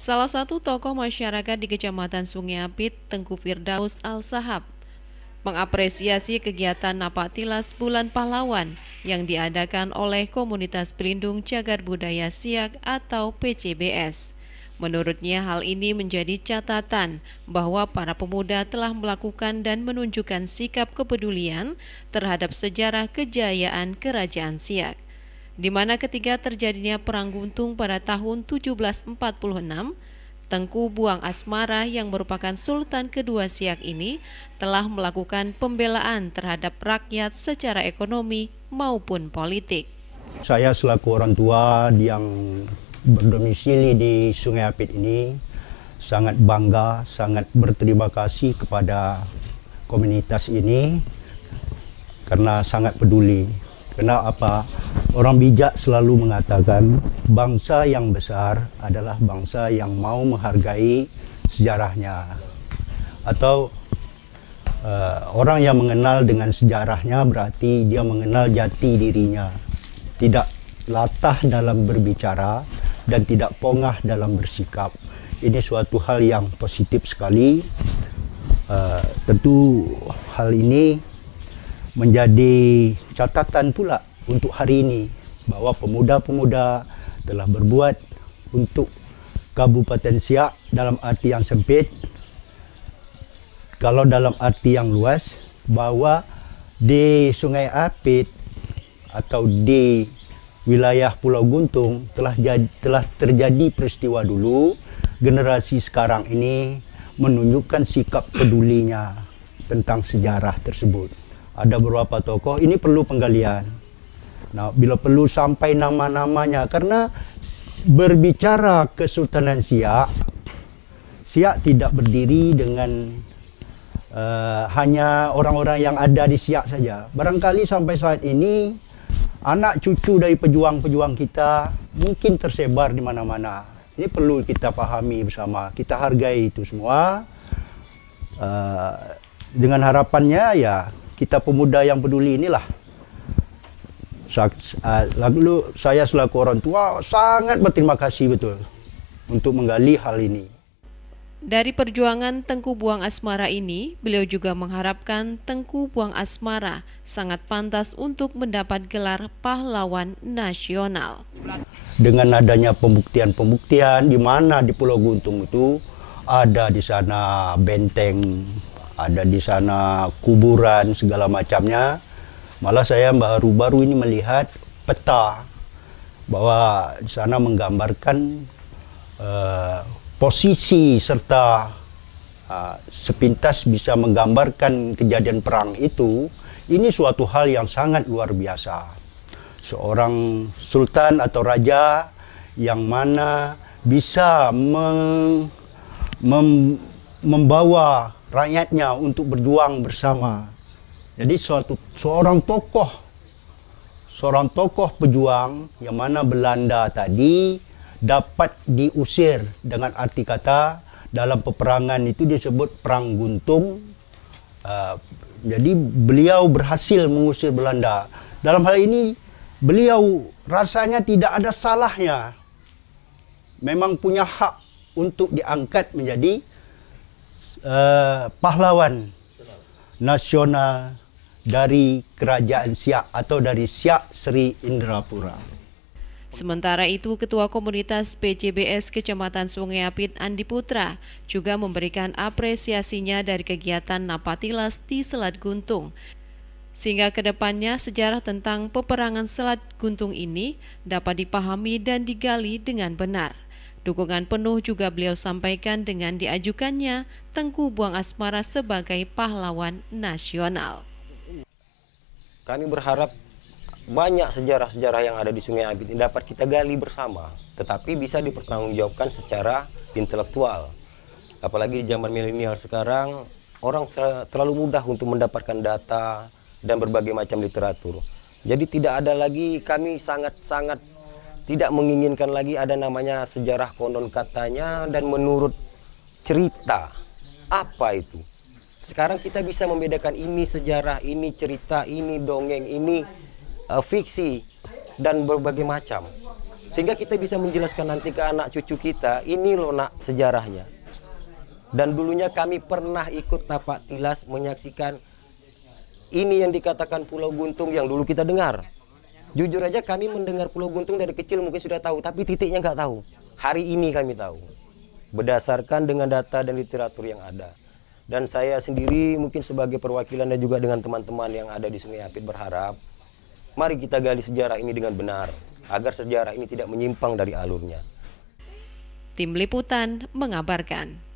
Salah satu tokoh masyarakat di Kecamatan Sungai Apit, Tengku Firdaus Al-Sahab, mengapresiasi kegiatan Napak Tilas Bulan Pahlawan yang diadakan oleh Komunitas Pelindung Cagar Budaya Siak atau PCBS. Menurutnya hal ini menjadi catatan bahwa para pemuda telah melakukan dan menunjukkan sikap kepedulian terhadap sejarah kejayaan Kerajaan Siak, di mana ketika terjadinya Perang Guntung pada tahun 1746, Tengku Buang Asmara yang merupakan Sultan kedua Siak ini telah melakukan pembelaan terhadap rakyat secara ekonomi maupun politik. Saya selaku orang tua yang berdomisili di Sungai Apit ini sangat bangga, sangat berterima kasih kepada komunitas ini karena sangat peduli. Karena apa? Orang bijak selalu mengatakan bangsa yang besar adalah bangsa yang mau menghargai sejarahnya. Atau orang yang mengenal dengan sejarahnya berarti dia mengenal jati dirinya. Tidak latah dalam berbicara dan tidak pongah dalam bersikap. Ini suatu hal yang positif sekali. Tentu hal ini menjadi catatan pula untuk hari ini bahwa pemuda-pemuda telah berbuat untuk Kabupaten Siak dalam arti yang sempit. Kalau dalam arti yang luas, bahwa di Sungai Apit atau di wilayah Pulau Guntung telah terjadi peristiwa dulu. Generasi sekarang ini menunjukkan sikap pedulinya tentang sejarah tersebut. Ada beberapa tokoh, ini perlu penggalian. Nah, bila perlu sampai nama-namanya, karena berbicara Kesultanan Siak, Siak tidak berdiri dengan hanya orang-orang yang ada di Siak saja. Barangkali sampai saat ini anak cucu dari pejuang-pejuang kita mungkin tersebar di mana-mana. Ini perlu kita pahami bersama. Kita hargai itu semua. Dengan harapannya ya kita pemuda yang peduli inilah. Lalu saya selaku orang tua sangat berterima kasih betul untuk menggali hal ini. Dari perjuangan Tengku Buang Asmara ini, beliau juga mengharapkan Tengku Buang Asmara sangat pantas untuk mendapat gelar pahlawan nasional. Dengan adanya pembuktian-pembuktian di mana di Pulau Guntung itu ada di sana benteng, ada di sana kuburan segala macamnya. Malah saya baru-baru ini melihat peta bahwa di sana menggambarkan posisi serta sepintas bisa menggambarkan kejadian perang itu. Ini suatu hal yang sangat luar biasa. Seorang sultan atau raja yang mana bisa membawa rakyatnya untuk berjuang bersama. Jadi seorang tokoh pejuang yang mana Belanda tadi dapat diusir, dengan arti kata dalam peperangan itu disebut Perang Guntung. Jadi beliau berhasil mengusir Belanda. Dalam hal ini beliau rasanya tidak ada salahnya. Memang punya hak untuk diangkat menjadi pahlawan nasional dari Kerajaan Siak atau dari Siak Sri Indrapura. Sementara itu, Ketua Komunitas PCBS Kecamatan Sungai Apit Andi Putra juga memberikan apresiasinya dari kegiatan Napak Tilas di Selat Guntung, sehingga kedepannya sejarah tentang peperangan Selat Guntung ini dapat dipahami dan digali dengan benar. Dukungan penuh juga beliau sampaikan dengan diajukannya Tengku Buang Asmara sebagai pahlawan nasional. Kami berharap banyak sejarah-sejarah yang ada di Sungai Apit ini dapat kita gali bersama, tetapi bisa dipertanggungjawabkan secara intelektual. Apalagi di zaman milenial sekarang, orang terlalu mudah untuk mendapatkan data dan berbagai macam literatur. Jadi tidak ada lagi, kami sangat-sangat tidak menginginkan lagi ada namanya sejarah konon katanya dan menurut cerita. Apa itu? Sekarang kita bisa membedakan ini sejarah, ini cerita, ini dongeng, ini fiksi, dan berbagai macam. Sehingga kita bisa menjelaskan nanti ke anak cucu kita, ini loh nak sejarahnya. Dan dulunya kami pernah ikut napak tilas menyaksikan ini yang dikatakan Pulau Guntung yang dulu kita dengar. Jujur aja kami mendengar Pulau Guntung dari kecil mungkin sudah tahu, tapi titiknya nggak tahu. Hari ini kami tahu, berdasarkan dengan data dan literatur yang ada. Dan saya sendiri mungkin sebagai perwakilan dan juga dengan teman-teman yang ada di Sungai Apit berharap, mari kita gali sejarah ini dengan benar, agar sejarah ini tidak menyimpang dari alurnya. Tim Liputan mengabarkan.